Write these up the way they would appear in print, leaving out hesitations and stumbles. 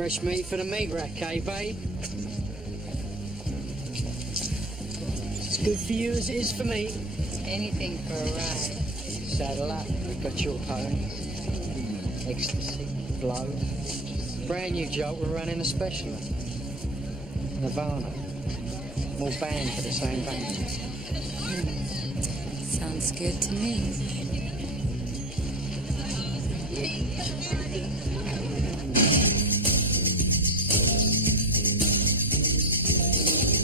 Fresh meat for the meat rack, eh, babe? It's good for you as it is for me. Anything for a ride. Saddle up, we've got your ponies. Ecstasy, blow. Brand new jolt, we're running a special. Nirvana. More band for the same band. Sounds good to me.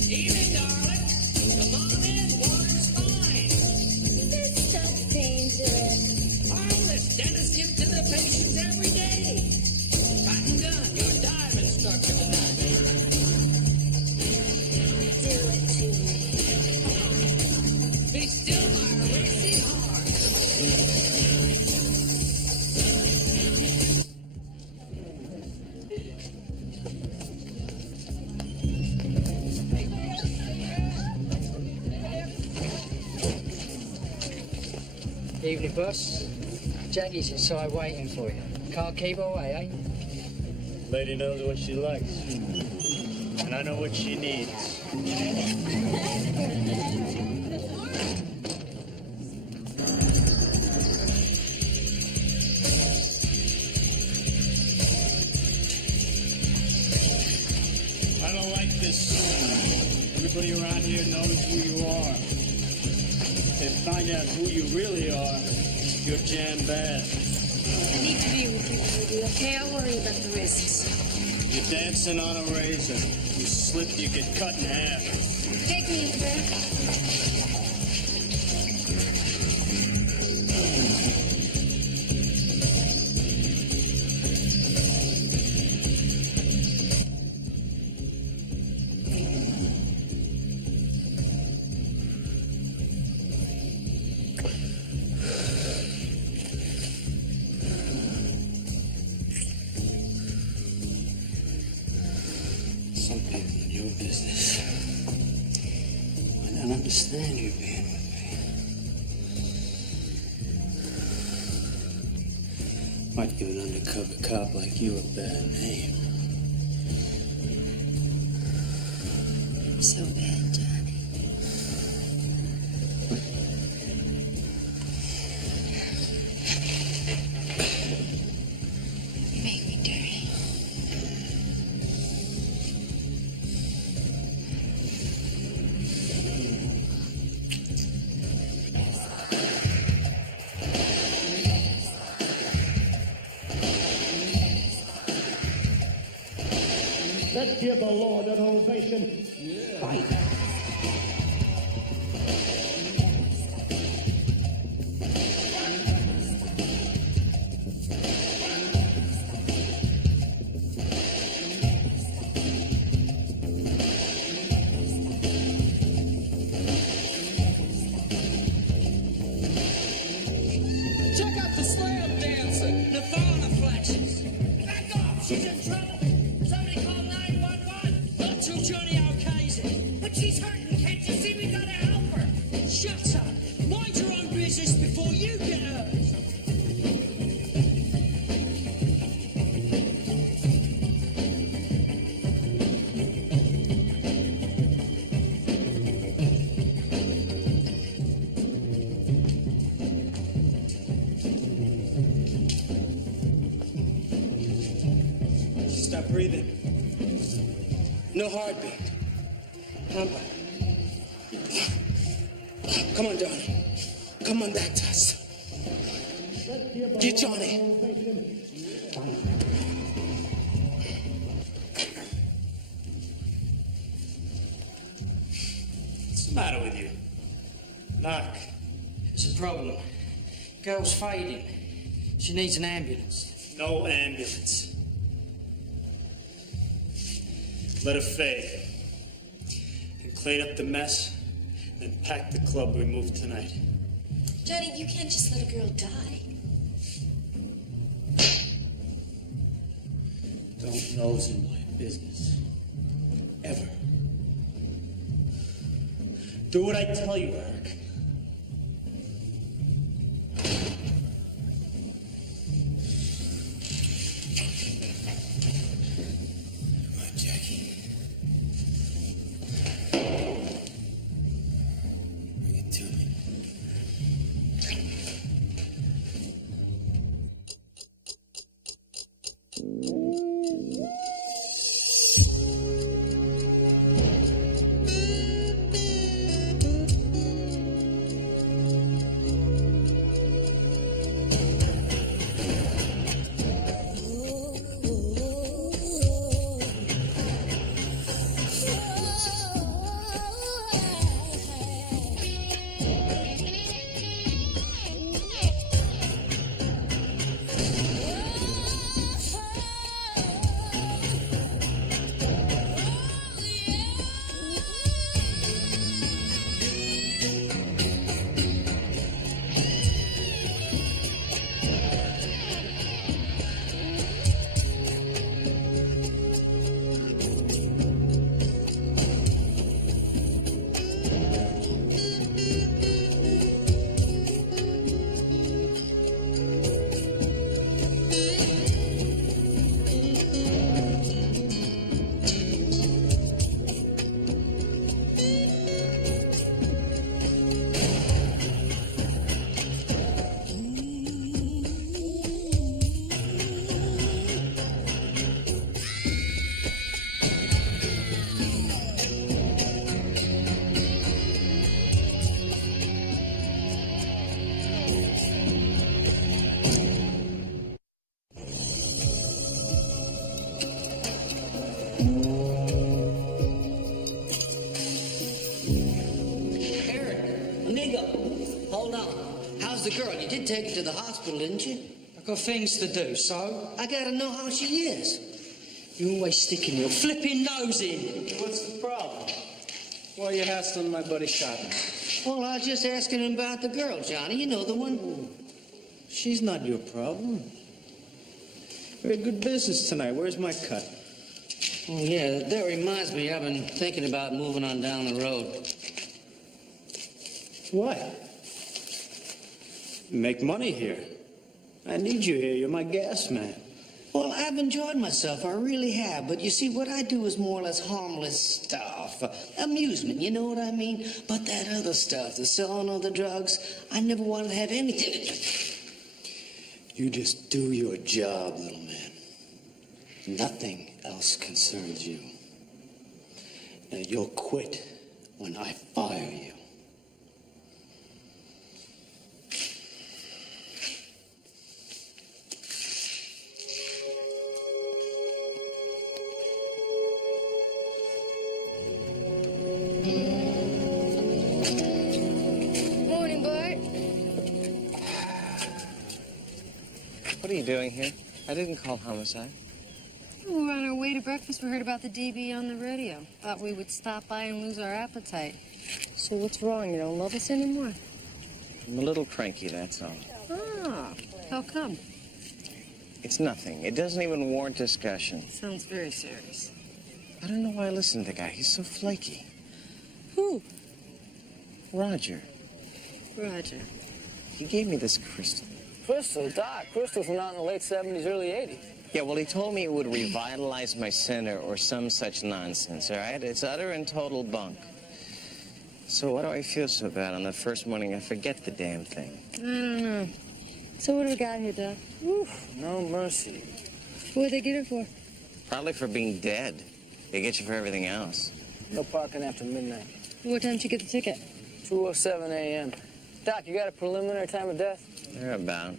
Evening, darling. Come on in, water's fine. This stuff's dangerous. Harmless. Dentists give to their patients every day. Cotton Gun, your dive instructor tonight. Do it to me. Be still, my racing heart. Evening, boss. Jackie's inside waiting for you. Can't keep away, eh? Lady knows what she likes. And I know what she needs. I don't like this scene. Everybody around here knows who you are. If they find out who you really are, you're jam bad. I need to be with you, baby, okay? I worry about the risks. You're dancing on a razor. You slip, you get cut in half. Take me there. Some people in your business, I don't understand you being with me. Might give an undercover cop like you a bad name. So bad, Johnny. You make me dirty. Let's give the Lord an ovation. Fight. Check out the slam dancer, Nirvana flashes. Back off, she's in trouble. Somebody call 911. Not too Johnny Alcazar. But she's hurting, can't you see we gotta help her? Shut up. Mind your own business before you get hurt. Stop breathing. No heartbeat. Pampa. Come on, Johnny. Come on back to us. Get Johnny. What's the matter with you? Knock. There's a problem. Girl's fading. She needs an ambulance. No ambulance. Let her fade. And clean up the mess, and pack the club we move tonight. Johnny, you can't just let a girl die. Don't nose in my business. Ever. Do what I tell you, Eric. Amigo, hold on. How's the girl? You did take her to the hospital, didn't you? I've got things to do, so I gotta know how she is. you always sticking your flipping nose in. What's the problem? Why are you hassling my buddy Cotton? Well, I was just asking him about the girl, Johnny. You know the one. She's not your problem. We had good business tonight. Where's my cut? Oh, yeah, that reminds me. I've been thinking about moving on down the road. What? Make money here. I need you here. You're my gas man. Well, I've enjoyed myself. I really have. But you see, what I do is more or less harmless stuff. Amusement, you know what I mean? But that other stuff, the selling of the drugs, I never wanted to have anything to do. You just do your job, little man. Nothing else concerns you. Now, you'll quit when I fire you. Morning, Bart. What are you doing here? I didn't call homicide. We were on our way to breakfast. We heard about the DB on the radio. Thought we would stop by and lose our appetite. So what's wrong? You don't love us anymore? I'm a little cranky, that's all. Ah, how come? It's nothing. It doesn't even warrant discussion. Sounds very serious. I don't know why I listen to the guy. He's so flaky. Who? Roger. Roger. He gave me this crystal. Crystal, Doc. Crystals were out in the late 70s, early 80s. Yeah, well, he told me it would revitalize my center or some such nonsense, all right? It's utter and total bunk. So why do I feel so bad on the first morning I forget the damn thing? I don't know. So what do we got here, Doc? Oof, no mercy. What'd they get her for? Probably for being dead. They get you for everything else. No parking after midnight. What time did you get the ticket? 2:07 a.m. Doc, you got a preliminary time of death? They're about.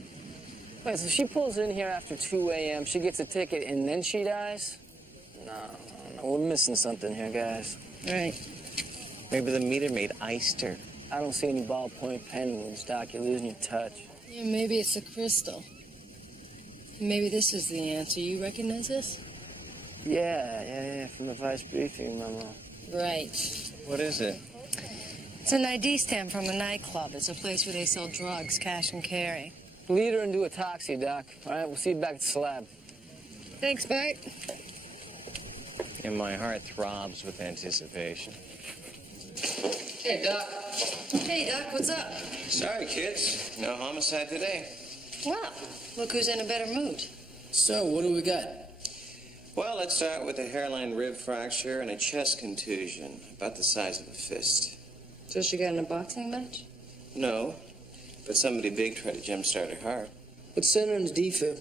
Wait, so she pulls in here after 2 a.m., she gets a ticket, and then she dies? No, we're missing something here, guys. Right. Maybe the meter maid iced her. I don't see any ballpoint pen wounds, Doc. You're losing your touch. Yeah, maybe it's a crystal. Maybe this is the answer. You recognize this? Yeah, from the vice briefing memo. Right. What is it? It's an ID stamp from a nightclub. It's a place where they sell drugs, cash and carry. Lead her into a taxi, Doc. All right, we'll see you back at the slab. Thanks, Bart. And my heart throbs with anticipation. Hey, Doc. Hey, Doc, what's up? Sorry, kids. No homicide today. Well, look who's in a better mood. So, what do we got? Well, let's start with a hairline rib fracture and a chest contusion, about the size of a fist. So she got in a boxing match? No, but somebody big tried to jumpstart her heart. What syndrome's defib?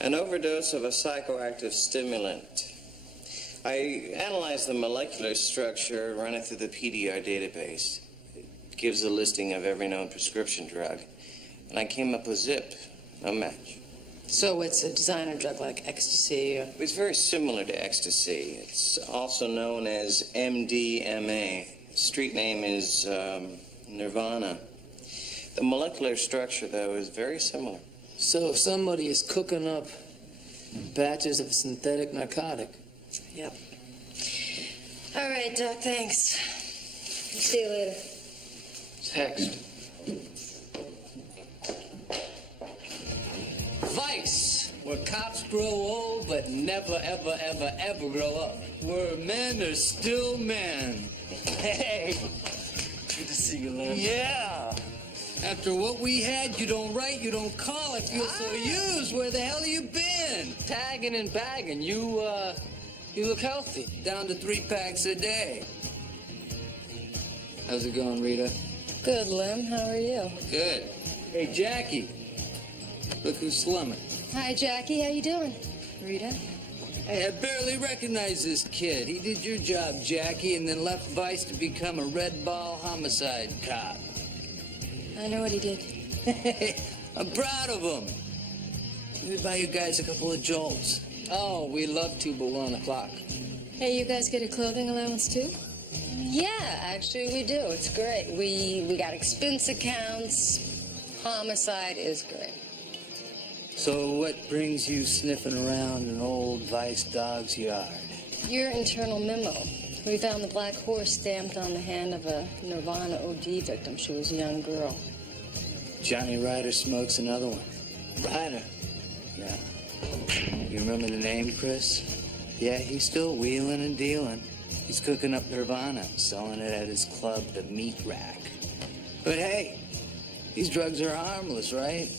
An overdose of a psychoactive stimulant. I analyzed the molecular structure, run it through the PDR database. It gives a listing of every known prescription drug. And I came up with zip, no match. So it's a designer drug like ecstasy or... It's very similar to ecstasy. It's also known as MDMA. Street name is Nirvana. The molecular structure, though, is very similar. So, if somebody is cooking up batches of a synthetic narcotic. Yep. All right, Doc, thanks. See you later. Text. Vice, where cops grow old but never, ever, ever, ever grow up. Where men are still men. Hey. Good to see you, Lem. Yeah. After what we had, you don't write, you don't call. I feel so used. Where the hell have you been? Tagging and bagging. You look healthy. Down to 3 packs a day. How's it going, Rita? Good, Lem. How are you? Good. Hey, Jackie. Look who's slumming. Hi, Jackie. How you doing? Rita? Hey, I barely recognize this kid. He did your job, Jackie, and then left Vice to become a red ball homicide cop. I know what he did. Hey, I'm proud of him. Let me buy you guys a couple of jolts. Oh, we love to, but we're on the clock. Hey, you guys get a clothing allowance, too? Yeah, actually we do. It's great. We got expense accounts. Homicide is great. So what brings you sniffing around an old vice dog's yard? Your internal memo. We found the black horse stamped on the hand of a Nirvana OD victim. She was a young girl. Johnny Ryder smokes another one. Ryder? Yeah. You remember the name, Chris? Yeah, he's still wheeling and dealing. He's cooking up Nirvana, selling it at his club, the Meat Rack. But hey, these drugs are harmless, right?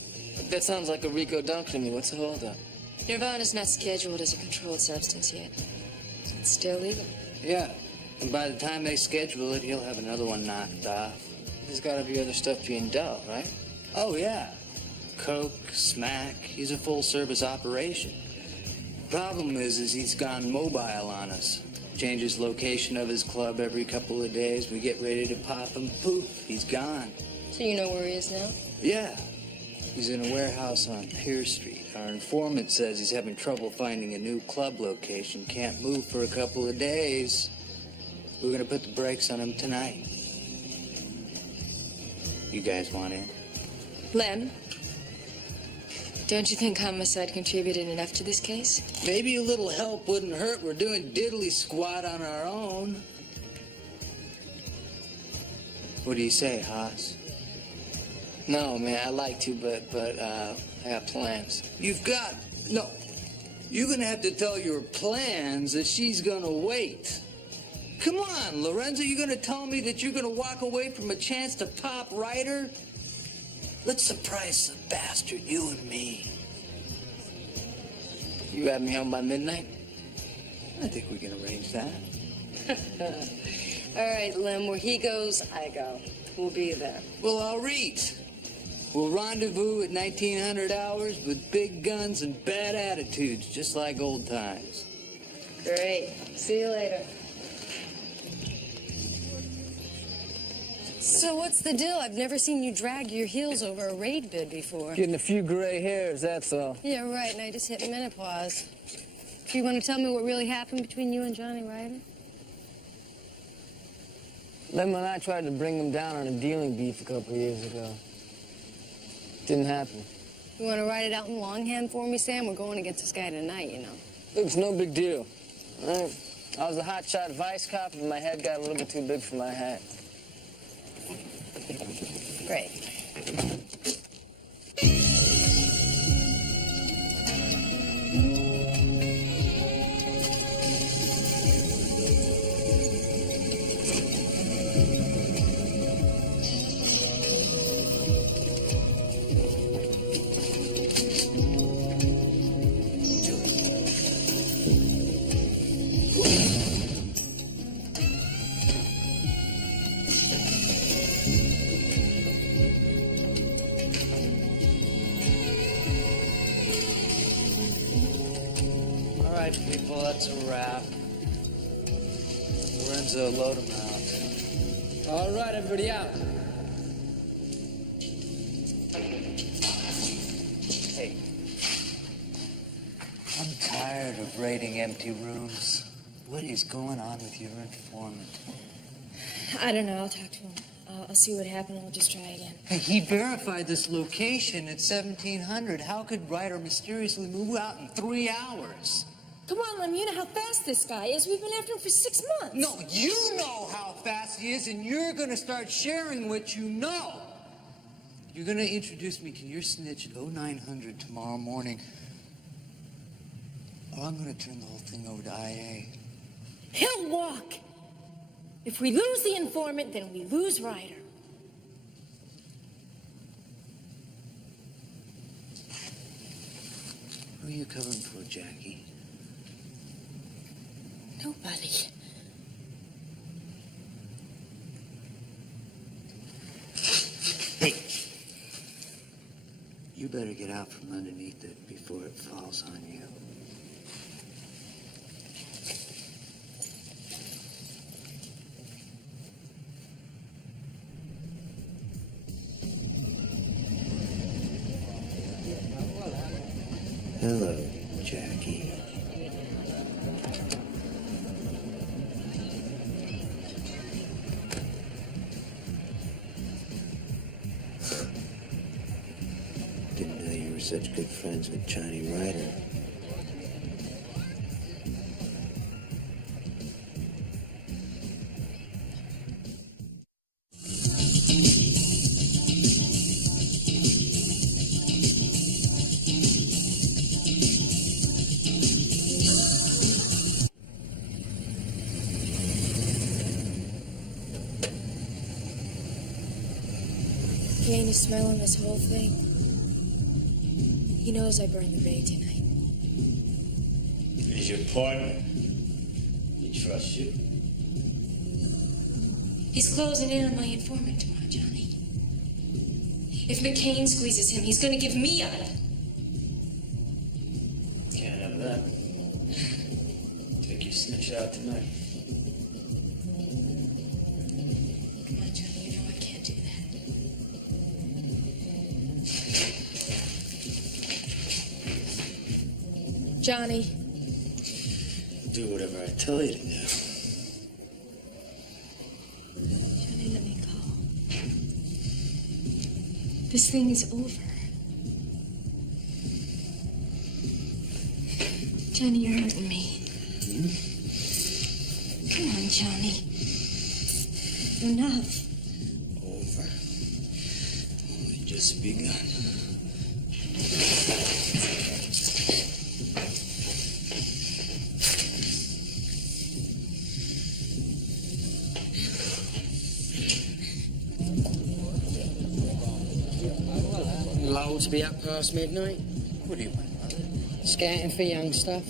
That sounds like a Rico dunk to me. What's the holdup? Nirvana's not scheduled as a controlled substance yet. It's still legal. Yeah, and by the time they schedule it, he'll have another one knocked off. There's got to be other stuff being dealt, right? Oh, yeah. Coke, smack, he's a full-service operation. Problem is he's gone mobile on us. Changes location of his club every couple of days. We get ready to pop him, poof, he's gone. So you know where he is now? Yeah, he's in a warehouse on Pier Street. Our informant says he's having trouble finding a new club location. Can't move for a couple of days. We're gonna put the brakes on him tonight. You guys want in? Lem, don't you think homicide contributed enough to this case? Maybe a little help wouldn't hurt. We're doing diddly squat on our own. What do you say, Haas? No, man, I'd like to, but I got plans. You're gonna have to tell your plans that she's gonna wait. Come on, Lorenzo, you gonna tell me that you're gonna walk away from a chance to pop Ryder? Let's surprise the bastard, you and me. You have me home by midnight? I think we can arrange that. All right, Lem, where he goes, I go. We'll be there. Well, I'll read. We'll rendezvous at 1900 hours with big guns and bad attitudes, just like old times. Great. See you later. So what's the deal? I've never seen you drag your heels over a raid bid before. Getting a few gray hairs, that's all. Yeah, right, and I just hit menopause. Do you want to tell me what really happened between you and Johnny Ryder? Lem and I tried to bring them down on a dealing beef a couple of years ago. Didn't happen. You want to write it out in longhand for me, Sam? We're going against this guy tonight, you know. It's no big deal. All right. I was a hotshot vice cop, and my head got a little bit too big for my hat. Great. All right, people, that's a wrap. Lorenzo, load him out. All right, everybody out. Hey, I'm tired of raiding empty rooms. What is going on with your informant? I don't know. I'll talk to him. I'll see what happened, and we'll just try again. Hey, he verified this location at 1700. How could Ryder mysteriously move out in 3 hours? Come on, Lem. You know how fast this guy is. We've been after him for 6 months. No, you know how fast he is, and you're going to start sharing what you know. You're going to introduce me to your snitch at 0900 tomorrow morning, or I'm going to turn the whole thing over to IA. He'll walk. If we lose the informant, then we lose Ryder. Who are you covering for, Jackie? Nobody. Hey! You better get out from underneath it before it falls on you. Hello, Jackie. such good friends with Johnny Ryder. Ain't he smelling this whole thing? He knows I burned the bay tonight. He's your partner. He trusts you. He's closing in on my informant tomorrow, Johnny. If McCain squeezes him, he's gonna give me up. Can't have that. Take your snitch out tonight. Come on, Johnny, you know I can't do that. Johnny. Do whatever I tell you to do. Johnny, let me go. This thing is over. Johnny, you're hurting me. Come on, Johnny. Enough. Over. Only just begun. Low to be up past midnight. What do you want, Mother? Scouting for young stuff.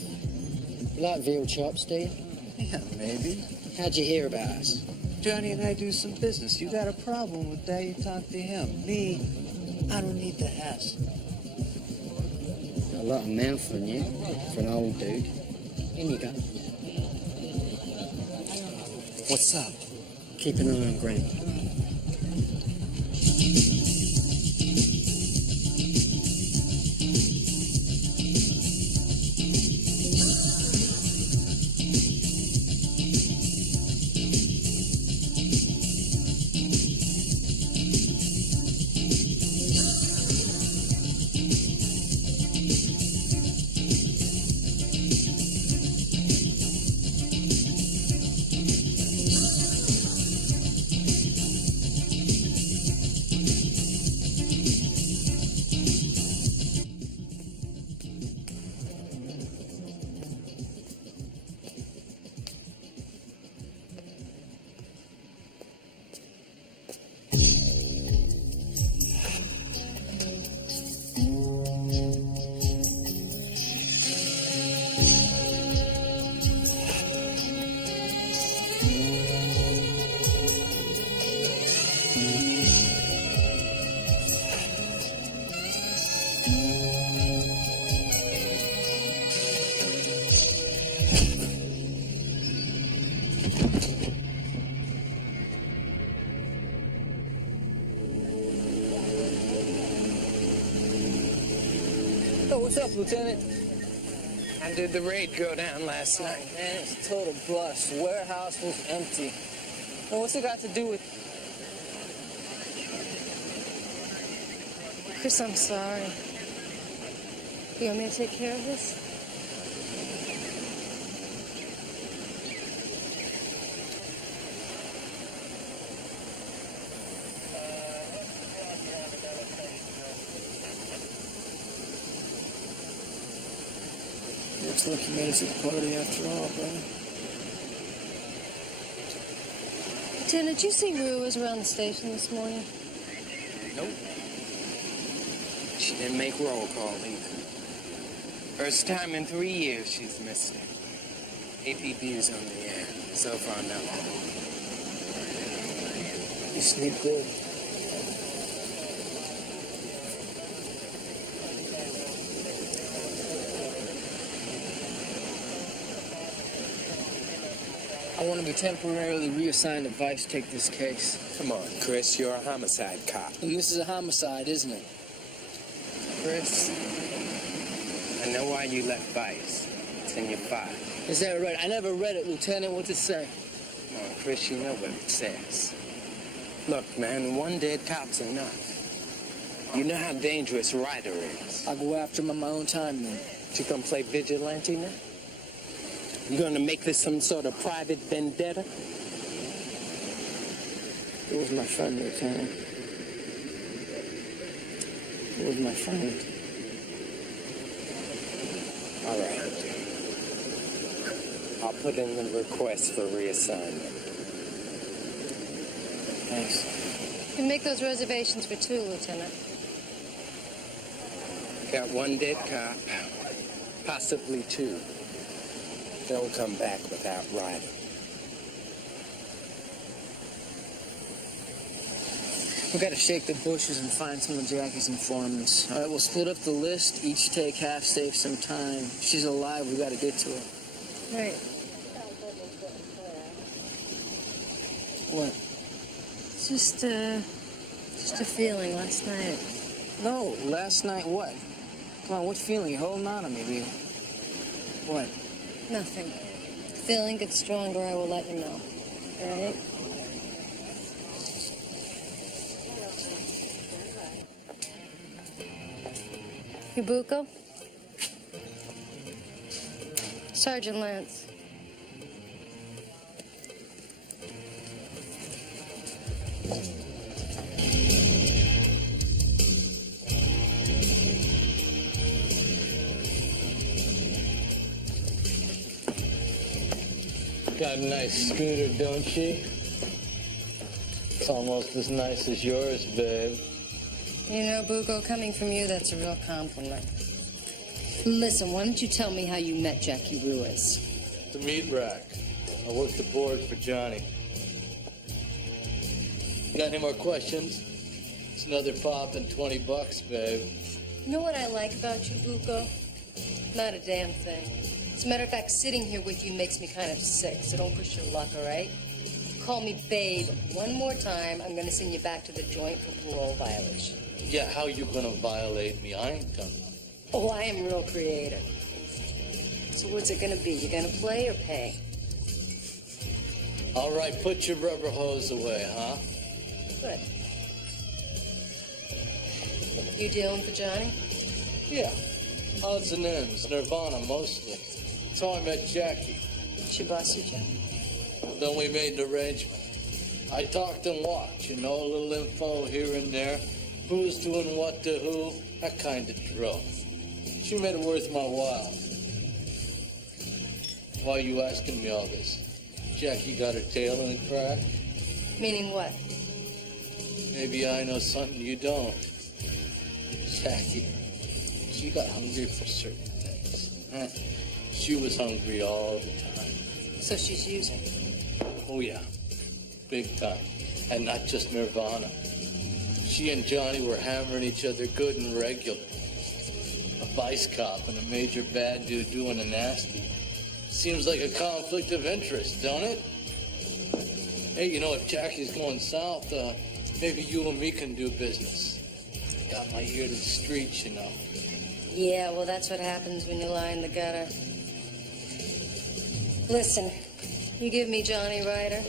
You like veal chops, do you? Yeah, maybe. How'd you hear about us? Johnny and I do some business. You got a problem with that, you talk to him. Me, I don't need the hassle. Got a lot of mouth on you for an old dude. In you go. What's up? Keep an eye on Grant. Oh, what's up, Lieutenant? How did the raid go down last night? Man, it's a total bust. The warehouse was empty. And what's it got to do with... Chris, I'm sorry. You want me to take care of this? Looks like you made it to the party after all, brother. Jen, did you see Rue was around the station this morning? Nope. She didn't make roll call either. First time in 3 years she's missed it. APB's on the air. So far, nothing. You sleep good. I want to be temporarily reassigned to Vice take this case. Come on, Chris, you're a homicide cop. And this is a homicide, isn't it? Chris, I know why you left Vice. It's in your file. Is that right? I never read it, Lieutenant. What's it say? Come on, Chris, you know what it says. Look, man, one dead cop's enough. You know how dangerous Ryder is. I'll go after him on my own time, then. You gonna play vigilante now? You gonna make this some sort of private vendetta? It was my friend, Lieutenant. It was my friend. All right. I'll put in the request for reassignment. Thanks. You can make those reservations for 2, Lieutenant. Got 1 dead cop, possibly 2. They'll come back without Ryder. We gotta shake the bushes and find some of Jackie's informants. All right, we'll split up the list, each take half, save some time. If she's alive, we gotta get to her. Right. What? Just a feeling last night. No, last night what? Come on, what feeling? You're holding on to me, Leo. What? Nothing. The feeling gets stronger, I will let you know. All right? Ibuko? Sergeant Lance. Got a nice scooter, don't she? It's almost as nice as yours, babe. You know, Buko, coming from you, that's a real compliment. Listen, why don't you tell me how you met Jackie Ruiz? The meat rack. I worked the board for Johnny. Got any more questions? It's another pop and $20, babe. You know what I like about you, Buko? Not a damn thing. As a matter of fact, sitting here with you makes me kind of sick, so don't push your luck, all right? Call me babe one more time, I'm gonna send you back to the joint for parole violation. Yeah, how you gonna violate me? I ain't done nothing. Oh, I am real creative. So what's it gonna be? You gonna play or pay? All right, put your rubber hose away, huh? Good. You dealing for Johnny? Yeah. Odds and ends, Nirvana mostly. That's how I met Jackie. She boss you, Joe? Then we made an arrangement. I talked and walked, you know, a little info here and there. Who's doing what to who, that kind of drill. She made it worth my while. Why are you asking me all this? Jackie got her tail in the crack? Meaning what? Maybe I know something you don't. Jackie, she got hungry for certain things. Huh? She was hungry all the time. So she's using. Oh, yeah. Big time. And not just Nirvana. She and Johnny were hammering each other good and regular. A vice cop and a major bad dude doing a nasty. Seems like a conflict of interest, don't it? Hey, you know, if Jackie's going south, maybe you and me can do business. Got my ear to the streets, you know. Yeah, well, that's what happens when you lie in the gutter. Listen, you give me Johnny Ryder,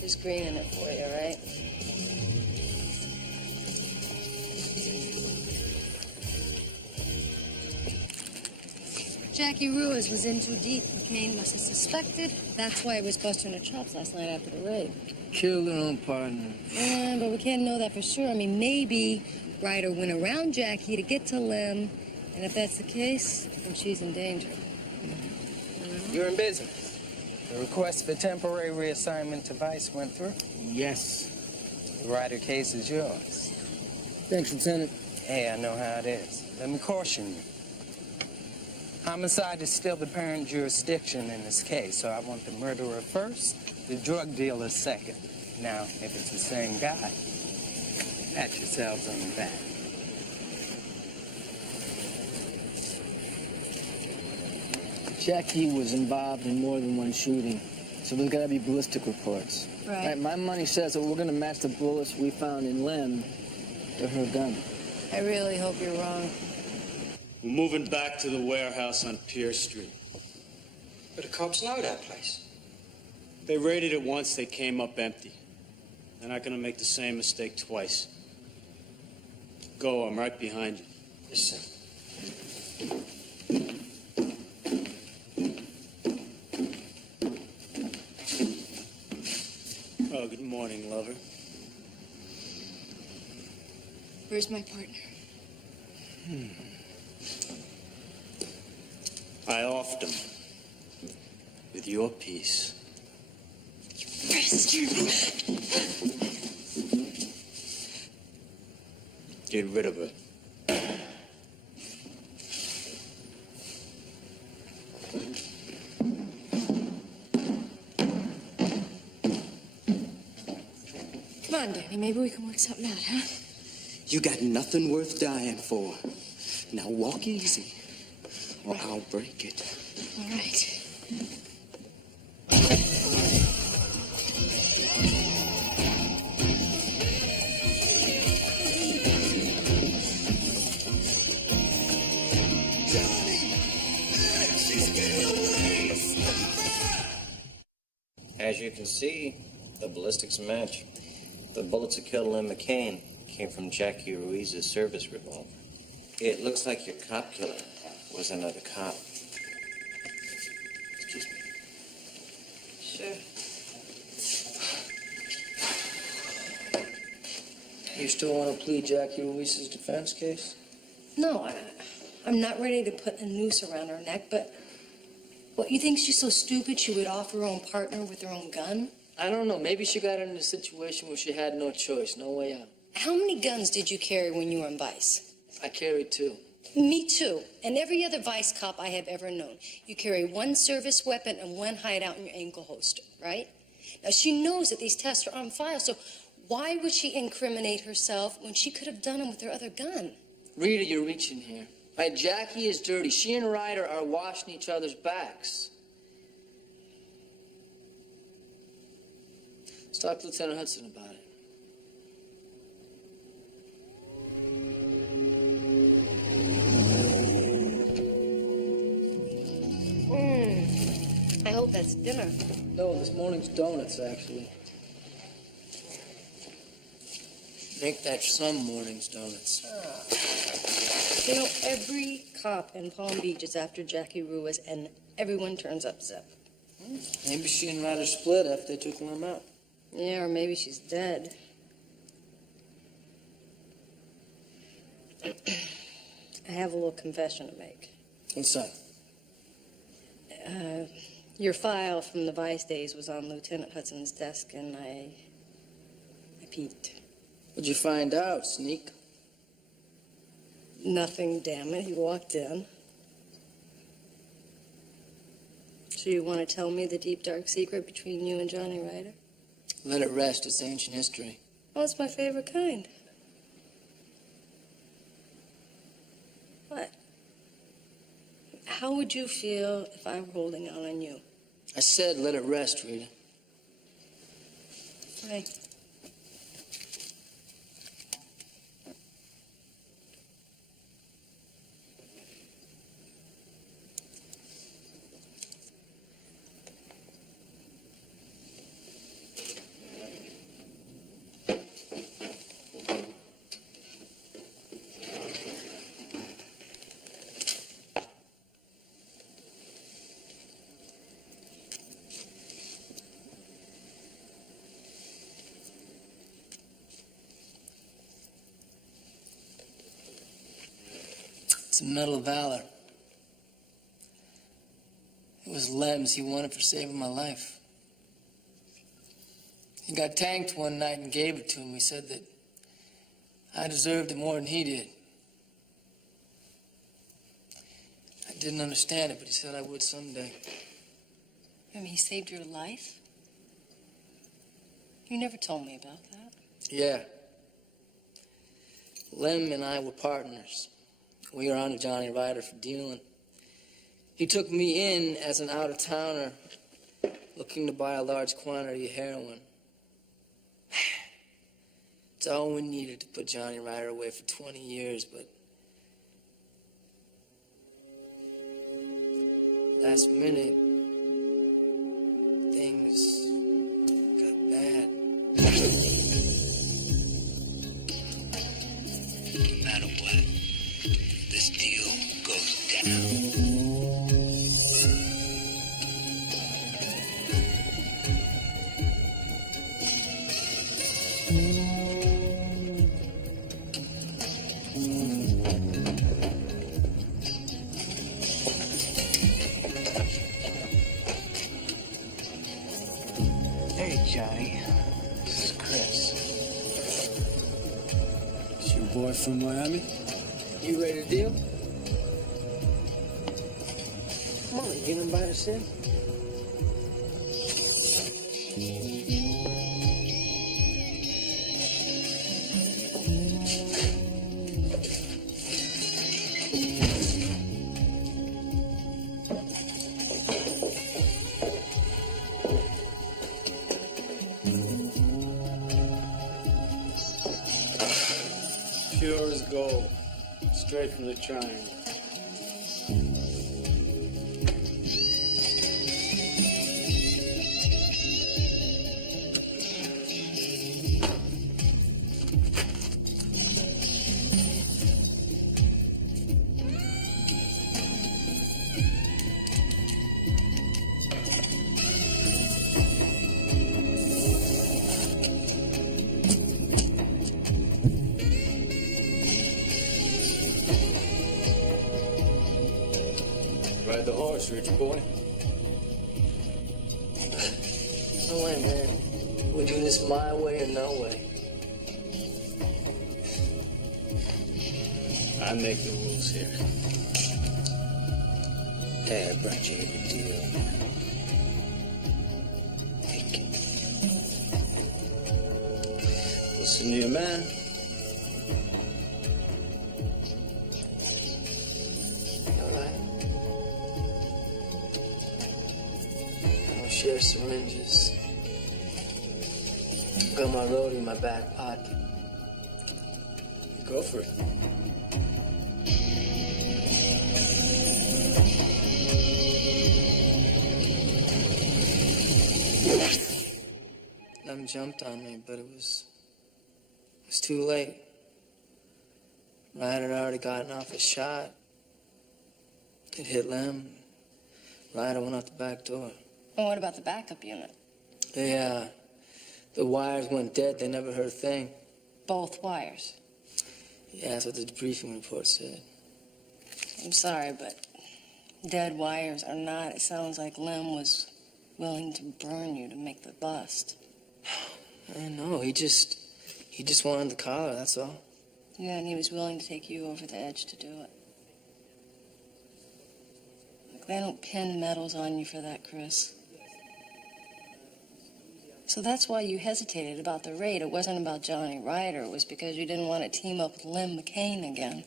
there's green in it for you, right? Jackie Ruiz was in too deep. McCain must have suspected. That's why he was busting her chops last night after the raid. Killed her own partner. Yeah, but we can't know that for sure. I mean, maybe Ryder went around Jackie to get to Lem, and if that's the case, then she's in danger. You're in business. The request for temporary reassignment to Vice went through? Yes. The Ryder case is yours. Thanks, Lieutenant. Hey, I know how it is. Let me caution you. Homicide is still the parent jurisdiction in this case, so I want the murderer first, the drug dealer second. Now, if it's the same guy, pat yourselves on the back. Jackie was involved in more than one shooting, so there's gotta be ballistic reports. Right. My money says that we're gonna match the bullets we found in Lem to her gun. I really hope you're wrong. We're moving back to the warehouse on Pierce Street. But the cops know that place. They raided it once, they came up empty. They're not gonna make the same mistake twice. Go, I'm right behind you. Yes, sir. Oh, good morning, lover. Where's my partner? I offed him. With your piece. Get rid of her. Come on, Danny. Maybe we can work something out, huh? You got nothing worth dying for. Now walk easy, or I'll break it. All right. As you can see, the ballistics match. The bullets that killed Lynn McCain came from Jackie Ruiz's service revolver. It looks like your cop killer was another cop. Excuse me. Sure. You still want to plead Jackie Ruiz's defense case? No, I'm not ready to put a noose around her neck, but what, you think she's so stupid she would off her own partner with her own gun? I don't know. Maybe she got in a situation where she had no choice, no way out. How many guns did you carry when you were in Vice? I carried 2. Me too. And every other Vice cop I have ever known. You carry 1 service weapon and 1 hideout in your ankle holster, right? Now, she knows that these tests are on file, so why would she incriminate herself when she could have done them with her other gun? Rita, you're reaching here. Right, Jackie is dirty. She and Ryder are washing each other's backs. Let's talk to Lieutenant Hudson about it. I hope that's dinner. No, this morning's donuts, actually. Make that some morning's donuts. You know, every cop in Palm Beach is after Jackie Ruiz, and everyone turns up Zip. Maybe she and Ryder split after they took Lem out. Yeah, or maybe she's dead. I have a little confession to make. What's that? Your file from the Vice days was on Lieutenant Hudson's desk, and I peeked. What'd you find out, sneak? Nothing, damn it. He walked in. So you want to tell me the deep, dark secret between you and Johnny Ryder? Let it rest. It's ancient history. Oh, it's my favorite kind. What? How would you feel if I were holding out on you? I said let it rest, Rita. Right. It's a Medal of Valor. It was Lem's he wanted for saving my life. He got tanked one night and gave it to him. He said that I deserved it more than he did. I didn't understand it, but he said I would someday. I mean, he saved your life? You never told me about that. Yeah. Lem and I were partners. We were on to Johnny Ryder for dealing. He took me in as an out-of-towner looking to buy a large quantity of heroin. It's all we needed to put Johnny Ryder away for 20 years, but last minute, things got bad. boy from Miami? You ready to deal? Come on, you gonna invite us in? Pure as gold. Straight from the triangle. Ride the horse, rich boy. No way, man. We do this my way or no way. I make the rules here. Hey, I brought you a good deal, man. Take it. Listen to your man. All right. I'll share syringes. Got my road in my back pocket. Go for it. Lem jumped on me, but it was too late. Ryder had already gotten off his shot. It hit Lem. Ryder went out the back door. And what about the backup unit? The wires went dead. They never heard a thing. Both wires. Yeah, that's what the debriefing report said. I'm sorry, but dead wires are not. It sounds like Lem was willing to burn you to make the bust. I know. He just wanted the collar, that's all. Yeah, and he was willing to take you over the edge to do it. Look, they don't pin medals on you for that, Chris. So that's why you hesitated about the raid. It wasn't about Johnny Ryder. It was because you didn't want to team up with Lem McCain again.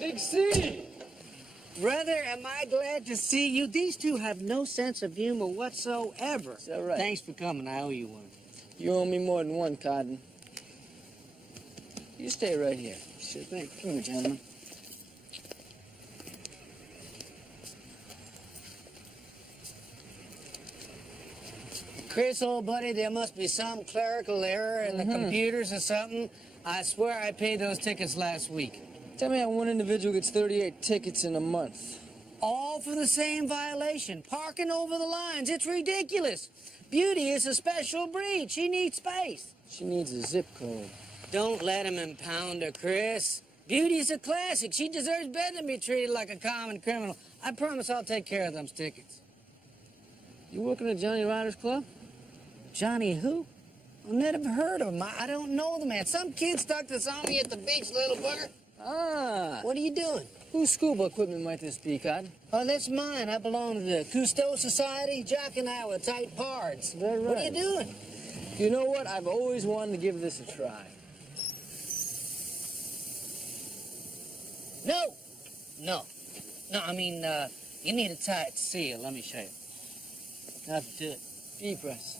Big C! Brother, am I glad to see you. These two have no sense of humor whatsoever. Is that right? Thanks for coming. I owe you one. You owe me more than one, Cotton. You stay right here. Sure thing. Come here, gentlemen. Chris, old buddy, there must be some clerical error in the computers or something. I swear I paid those tickets last week. Tell me how one individual gets 38 tickets in a month. All for the same violation. Parking over the lines. It's ridiculous. Beauty is a special breed. She needs space. She needs a zip code. Don't let him impound her, Chris. Beauty's a classic. She deserves better than be treated like a common criminal. I promise I'll take care of them tickets. You working at Johnny Ryder's club? Johnny who? I've never heard of him. I don't know the man. Some kid stuck this on me at the beach, little bugger. Ah. What are you doing? Whose scuba equipment might this be, Cotton? Oh, that's mine. I belong to the Cousteau Society. Jock and I were tight pards. Is that right? What are you doing? You know what? I've always wanted to give this a try. No. No, I mean, you need a tight seal. Let me show you. How to do it. Deep press.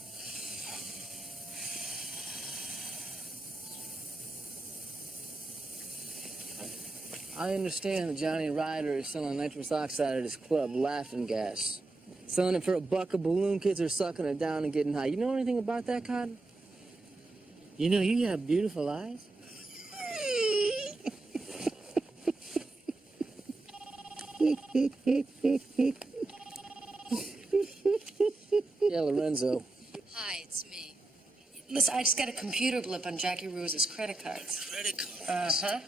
I understand that Johnny Ryder is selling nitrous oxide at his club, Laughing Gas. Selling it for $1 a balloon. Kids are sucking it down and getting high. You know anything about that, Cotton? You know, you have beautiful eyes. Yeah, Lorenzo. Hi, it's me. Listen, I just got a computer blip on Jackie Rose's credit cards. Credit cards? Uh-huh.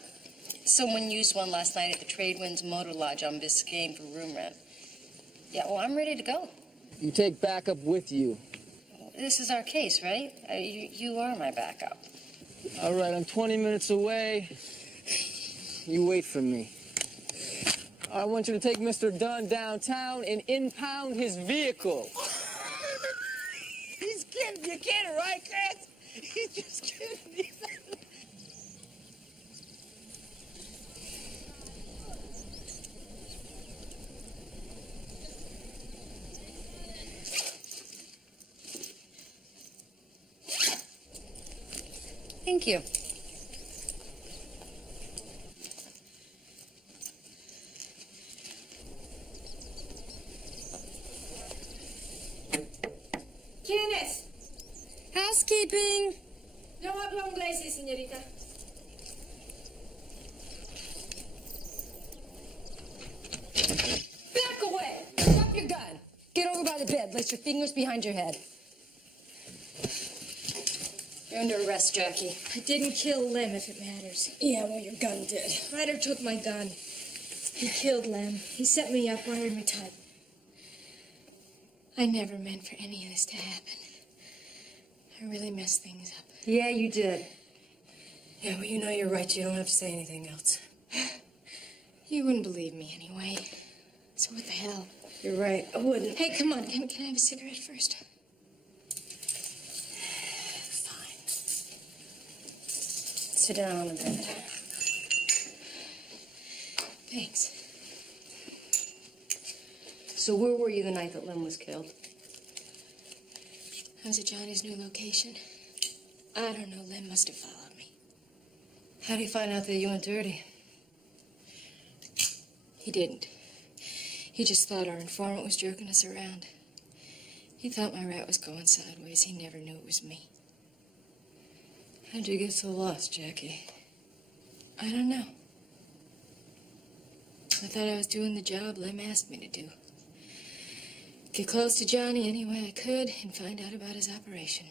Someone used one last night at the Tradewinds Motor Lodge on Biscayne for room rent. Yeah, well, I'm ready to go. You take backup with you. This is our case, right? You are my backup. All right, I'm 20 minutes away. You wait for me. I want you to take Mr. Dunn downtown and impound his vehicle. He's kidding. You're kidding, right, Chris? He's just kidding. Thank you. ¿Quién es? Housekeeping. No hablo inglés, señorita. Back away. Drop your gun. Get over by the bed. Place your fingers behind your head. You're under arrest, Jackie. I didn't kill Lem, if it matters. Yeah, well, your gun did. Ryder took my gun. He killed Lem. He set me up, wired me tight. I never meant for any of this to happen. I really messed things up. Yeah, you did. Yeah, well, you know you're right. You don't have to say anything else. You wouldn't believe me anyway. So what the hell? You're right. I wouldn't. Hey, come on. Can I have a cigarette first? Fine. Sit down on the bed. Thanks. So where were you the night that Lem was killed? I was at Johnny's new location. I don't know. Lem must have followed me. How do you find out that you went dirty? He didn't. He just thought our informant was jerking us around. He thought my rat was going sideways. He never knew it was me. How'd you get so lost, Jackie? I don't know. I thought I was doing the job Lem asked me to do. Get close to Johnny any way I could and find out about his operation.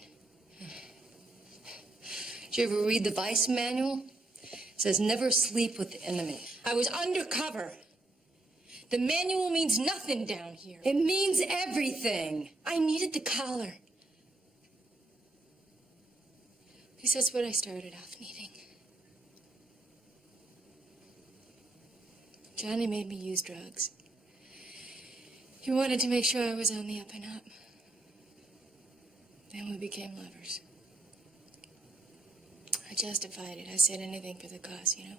Did you ever read the Vice manual? It says never sleep with the enemy. I was undercover. The manual means nothing down here. It means everything. I needed the collar. Because that's what I started off needing. Johnny made me use drugs. He wanted to make sure I was on the up and up. Then we became lovers. I justified it. I said anything for the cause, you know?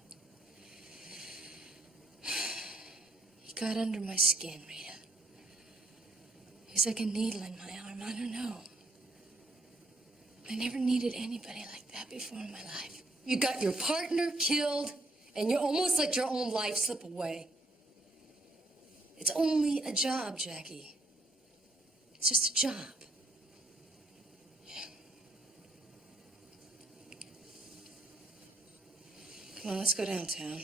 He got under my skin, Rita. He was like a needle in my arm. I don't know. I never needed anybody like that before in my life. You got your partner killed, and you almost let your own life slip away. It's only a job, Jackie. It's just a job. Yeah. Come on, let's go downtown.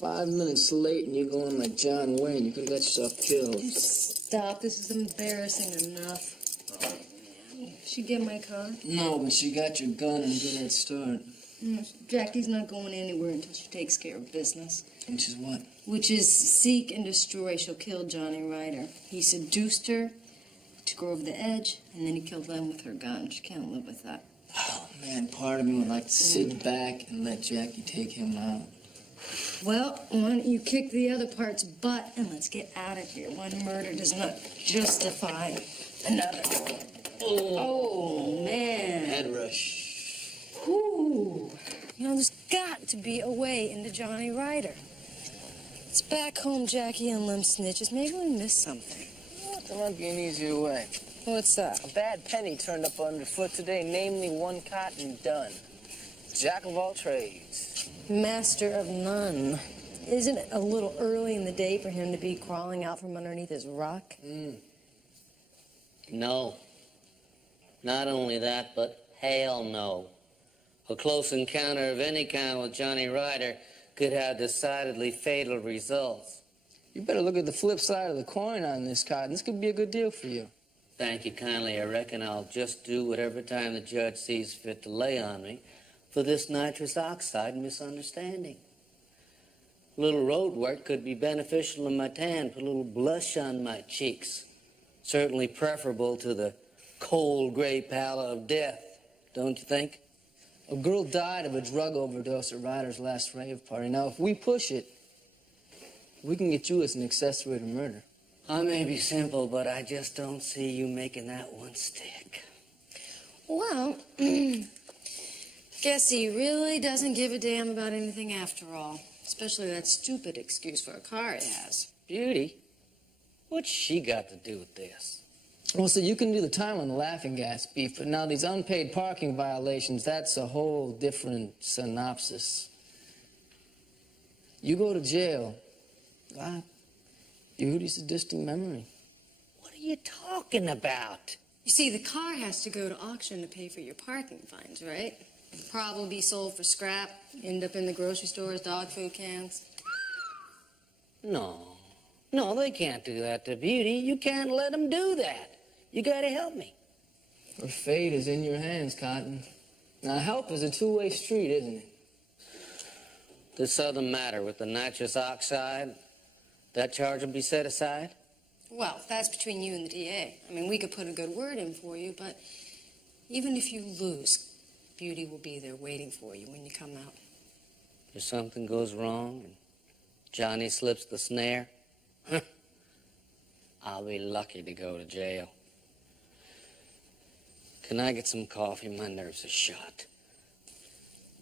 5 minutes late and you're going like John Wayne. You could have got yourself killed. Stop. This is embarrassing enough. She get my car? No, but she got your gun and a good head start. No, Jackie's not going anywhere until she takes care of business. Which is what? Which is seek and destroy. She'll kill Johnny Ryder. He seduced her, took her over the edge, and then he killed Lem with her gun. She can't live with that. Oh, man, part of me would like to sit back and let Jackie take him out. Well, why don't you kick the other part's butt and let's get out of here. One murder does not justify another. Oh, man. Head rush. Whew. You know, there's got to be a way into Johnny Ryder. It's back home, Jackie and Lem snitches. Maybe we missed something. There might be an easier way. What's that? A bad penny turned up underfoot today, namely one cotton done. Jack of all trades. Master of none. Isn't it a little early in the day for him to be crawling out from underneath his rock? No. Not only that, but hell no. A close encounter of any kind with Johnny Ryder could have decidedly fatal results. You better look at the flip side of the coin on this, Cotton. This could be a good deal for you. Thank you kindly. I reckon I'll just do whatever time the judge sees fit to lay on me for this nitrous oxide misunderstanding. A little road work could be beneficial in my tan, put a little blush on my cheeks. Certainly preferable to the cold gray pallor of death, don't you think? A girl died of a drug overdose at Ryder's last rave party. Now, if we push it, we can get you as an accessory to murder. I may be simple, but I just don't see you making that one stick. Well, guess he really doesn't give a damn about anything after all. Especially that stupid excuse for a car he has. Beauty? What's she got to do with this? Well, so you can do the time on the laughing gas beef, but now these unpaid parking violations, that's a whole different synopsis. You go to jail. Beauty's a distant memory. What are you talking about? You see, the car has to go to auction to pay for your parking fines, right? Probably be sold for scrap, end up in the grocery store as dog food cans. No, they can't do that to Beauty. You can't let them do that. You gotta help me. Her fate is in your hands, Cotton. Now, help is a two-way street, isn't it? This other matter with the nitrous oxide, that charge will be set aside? Well, that's between you and the DA. I mean, we could put a good word in for you, but even if you lose, Beauty will be there waiting for you when you come out. If something goes wrong and Johnny slips the snare, I'll be lucky to go to jail. Can I get some coffee? My nerves are shot.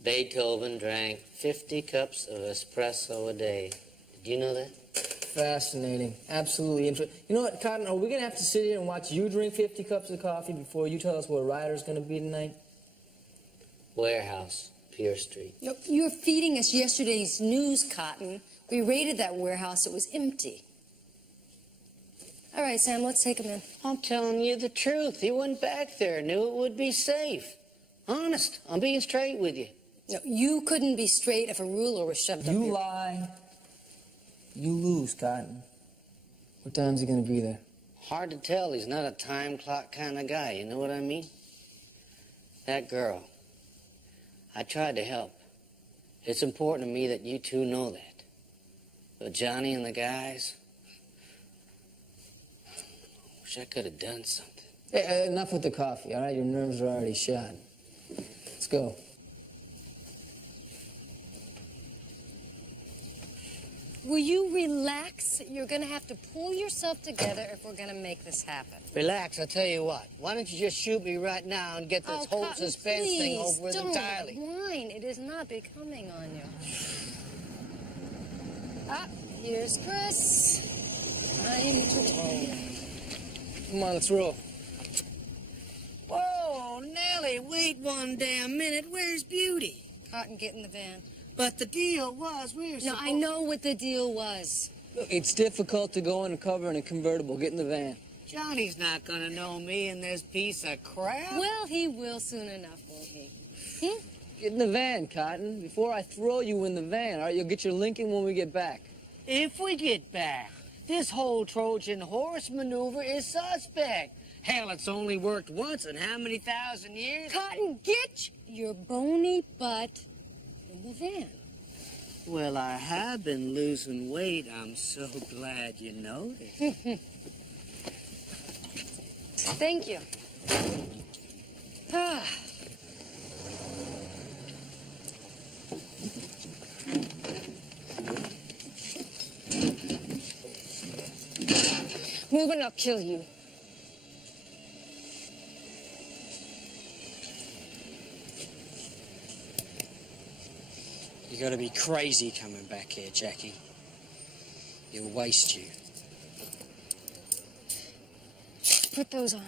Beethoven drank 50 cups of espresso a day. Did you know that? Fascinating. Absolutely interesting. You know what, Cotton, are we going to have to sit here and watch you drink 50 cups of coffee before you tell us where Ryder's going to be tonight? Warehouse, Pier Street. No, you were feeding us yesterday's news, Cotton. We raided that warehouse. It was empty. All right, Sam, let's take him in. I'm telling you the truth. He went back there, knew it would be safe. Honest, I'm being straight with you. No, you couldn't be straight if a ruler was shoved up You your... lie. You lose, Cotton. What time's he going to be there? Hard to tell. He's not a time clock kind of guy. You know what I mean? That girl. I tried to help. It's important to me that you two know that. But Johnny and the guys... Wish I could have done something. Hey, enough with the coffee, all right? Your nerves are already shot. Let's go. Will you relax? You're going to have to pull yourself together if we're going to make this happen. Relax, I'll tell you what. Why don't you just shoot me right now and get this whole Cotton, suspense thing over with don't entirely? whine. It is not becoming on you. Here's Chris. Time to roll. Come on, let's roll. Whoa, Nellie, wait one damn minute. Where's Beauty? Cotton, get in the van. But the deal was we were No, I know what the deal was. Look, it's difficult to go undercover in a convertible. Get in the van. Johnny's not gonna know me in this piece of crap. Well, he will soon enough, won't he? Get in the van, Cotton, before I throw you in the van. All right, you'll get your Lincoln when we get back. If we get back, this whole Trojan horse maneuver is suspect. Hell, it's only worked once in how many thousand years? Cotton, get your bony butt in the van. Well, I have been losing weight. I'm so glad you noticed. Thank you. Move and I'll kill you. You gotta be crazy coming back here, Jackie. It'll waste you. Put those on.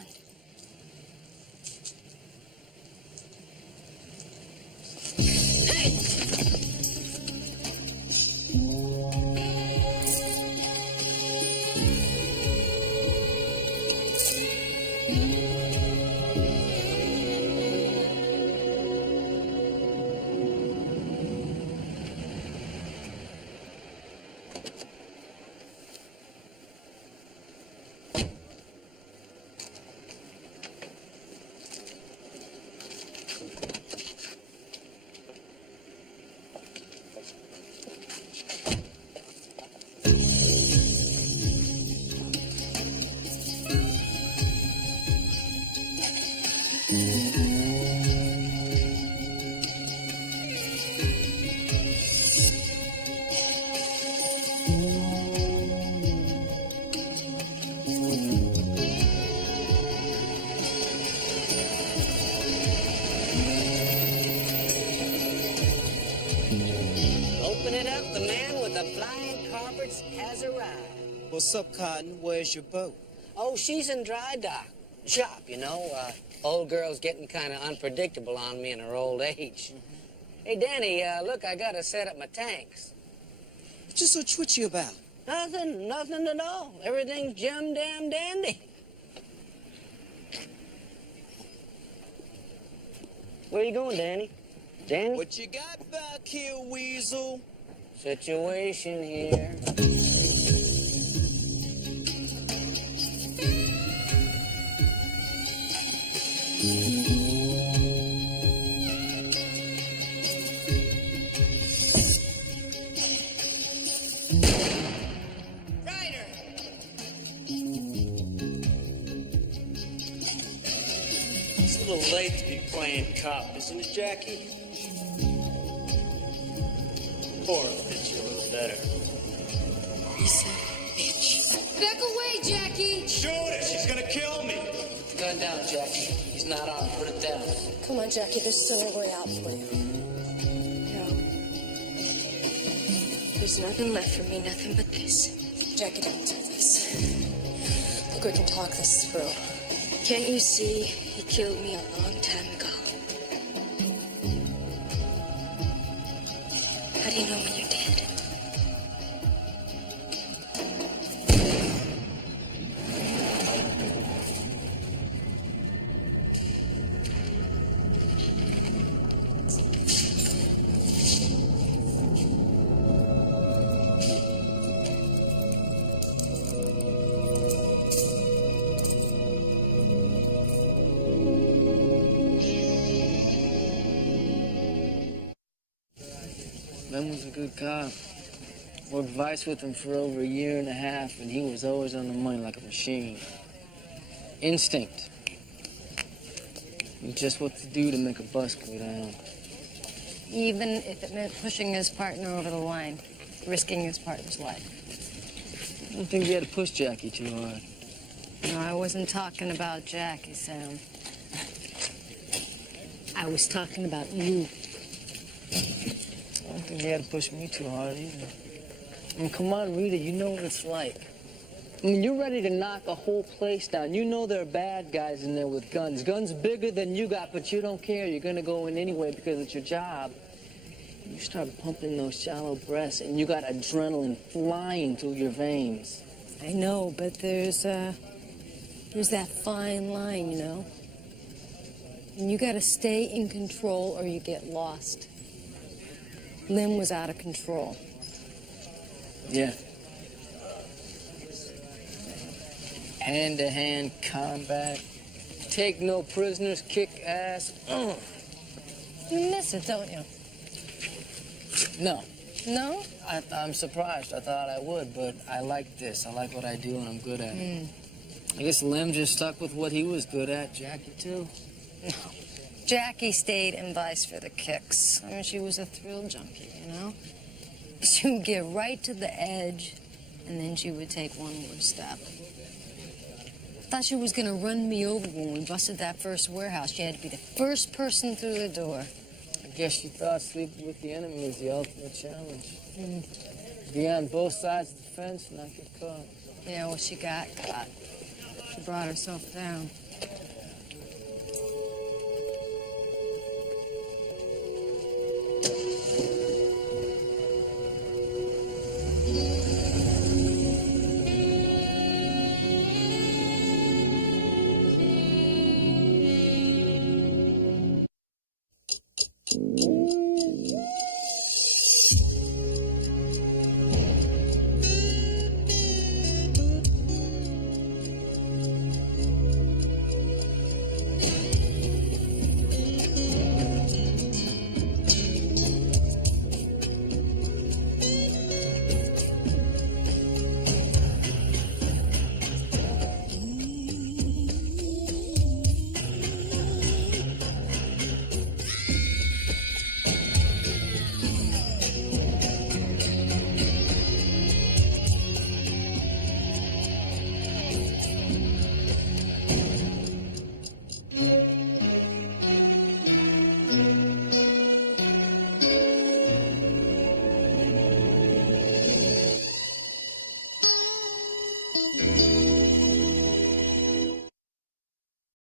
The man with the flying carpets has arrived. What's up, Cotton? Where's your boat? Oh, she's in dry dock. Shop, you know. Old girl's getting kind of unpredictable on me in her old age. Hey, Danny, look, I gotta set up my tanks. What you so twitchy about? Nothing at all. Everything's jam damn dandy. Where you going, Danny? Danny? What you got back here, Weasel? Situation here. It's a little late to be playing cop, isn't it, Jackie? Or fits you a little better. He said, bitch. Back away, Jackie! Shoot it! She's gonna kill me! Gun down, Jackie. He's not on. Put it down. Come on, Jackie, there's still a way out for you. No. There's nothing left for me, nothing but this. Jackie, don't do this. Look, we can talk this through. Can't you see he killed me a long time ago? How do you know when you're dead? Lem was a good cop. Worked vice with him for over a year and a half, and he was always on the money like a machine. Instinct. Knew just what to do to make a bus go down. Even if it meant pushing his partner over the line, risking his partner's life. I don't think he had to push Jackie too hard. No, I wasn't talking about Jackie, Sam. I was talking about you. I don't think he had to push me too hard either. I mean, come on, Rita, you know what it's like. I mean, you're ready to knock a whole place down. You know there are bad guys in there with guns. Guns bigger than you got, but you don't care. You're gonna go in anyway because it's your job. You start pumping those shallow breaths, and you got adrenaline flying through your veins. I know, but there's that fine line, you know? And you gotta stay in control or you get lost. Lim was out of control. Yeah. Hand-to-hand combat. Take no prisoners, kick ass. You miss it, don't you? No. No? I'm surprised. I thought I would, but I like this. I like what I do, and I'm good at it. I guess Lim just stuck with what he was good at. Jackie, too. No. Jackie stayed in Vice for the kicks. I mean, she was a thrill junkie, you know? She would get right to the edge, and then she would take one more step. Thought she was gonna run me over when we busted that first warehouse. She had to be the first person through the door. I guess she thought sleeping with the enemy was the ultimate challenge. Be on both sides of the fence and not get caught. Yeah, well, she got caught. She brought herself down.